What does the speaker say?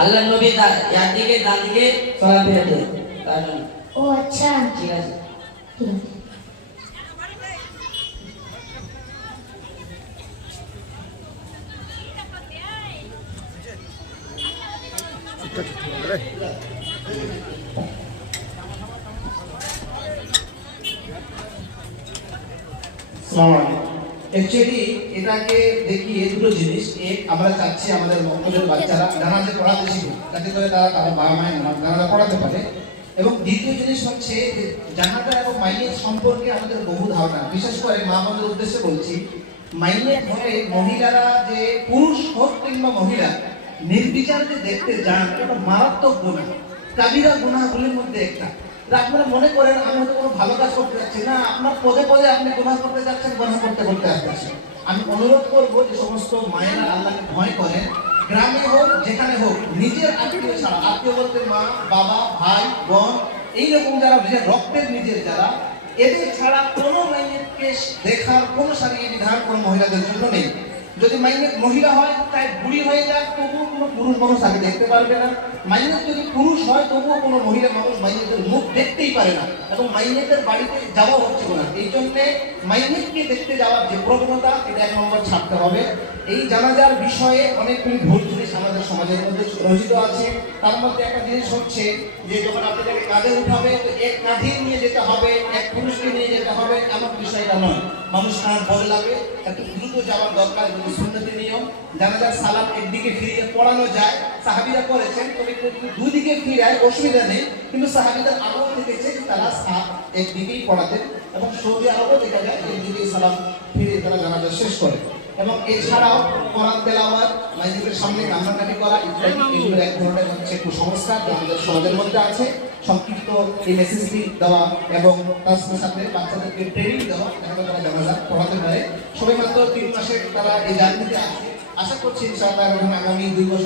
আল্লাহ নবী একদিকে ডান দিকে সালাম ফিরাতে তার জন্য। ও আচ্ছা, ঠিক আছে। ঠিক আছে। অ্যাকচুয়ালি এটাকে দেখিয়ে দুটো জিনিস, এক আমরা চাচ্ছি আমাদের মক্তবের বাচ্চারা জানাজা পড়াতে শিখুক, যাতে করে তারা তাদের বাবা মায়ের জানাজা পড়াতে পারে। এবং দ্বিতীয় জিনিস হচ্ছে যে জানাজা এবং মাইয়ের সম্পর্কে আমাদের বহু ধারণা, বিশেষ করে মা বোনদের উদ্দেশ্যে বলছি, মাইয়ের ঘরে মহিলারা যে পুরুষ হোক কিংবা মহিলা নির্বিচার যে দেখতে যান, এটা মারাত্মক গুনাহ, কাবিরা গুনাহগুলির মধ্যে একটা। আপনারা মনে করেন আমি হয়তো কোনো ভালো কাজ করতে যাচ্ছি না, আপনার পদে পদে আপনি গুনাহ করতে যাচ্ছেন, গুনাহ করতে করতে আসতেছেন। আমি অনুরোধ করবো যে সমস্ত মায়েরা আল্লাহকে ভয় করেন, গ্রামে হোক যেখানে হোক, নিজের আত্মীয় ছাড়া, আত্মীয় বলতে মা বাবা ভাই বোন এইরকম যারা নিজের রক্তের নিজের যারা, এদের ছাড়া কোনো মাইয়েতকে দেখার কোনো শারীরিক বিধান কোনো মহিলাদের জন্য নেই। যদি মাইয়েত মহিলা হয় তাই বুড়ি হয়ে যাক, তবুও কোনো পুরুষ মানুষ আগে দেখতে পারবে না। মাইয়েত যদি পুরুষ হয় তবুও কোনো মহিলা মানুষ মাইয়েতের মুখ দেখতেই পারে না, এবং মাইয়েতের বাড়িতে যাওয়া হচ্ছে না। এই জন্যে মাইয়েতকে দেখতে যাওয়ার যে প্রবণতা, এটা 1 নম্বর ছাড়তে হবে। এই জানাজার বিষয়ে অনেকগুলি ভুল জিনিস আমাদের সমাজের মধ্যে রচিত আছে। তার মধ্যে একটা জিনিস হচ্ছে যে যখন আপনাদেরকে কাঁধে উঠাবে তো এক কাঁধে নিয়ে যেতে হবে, এক পুরুষকে নিয়ে যেতে হবে, এমন বিষয়টা নয়। মানুষ কাঁধ বদলাবে, একটু দ্রুত যাওয়ার দরকার, কিন্তু সুন্নতি নিয়ম। জানাজার সালাম একদিকে ফিরিয়ে পড়ানো যায়, সাহাবীরা করেছেন, তবে দুদিকে ফিরায় অসুবিধা নেই, কিন্তু সাহাবীদের আরও দেখেছে তারা একদিকেই পড়াতেন, এবং সৌদি আরবও দেখা যায় একদিকেই সালাম ফিরিয়ে তারা জানাজা শেষ করে। এবং এছাড়াও কোরআন তেলাওয়াত, মাইকের সামনে কান্নাকাটি করা ইত্যাদি, এগুলো এক ধরনের হচ্ছে কুসংস্কার যা আমাদের সমাজের মধ্যে আছে। সংক্ষিপ্ত এই মেসেজটি দেওয়া এবং তার সাথে সাথে বাচ্চাদেরকে ট্রেনিং দেওয়া, যাতে তারা জানাজা পড়াতে পারে। সবে মাত্র 3 মাসে তারা এই জার্নিতে আছে। আশা করছি ইনশাআল্লাহ আগামী 2 বছর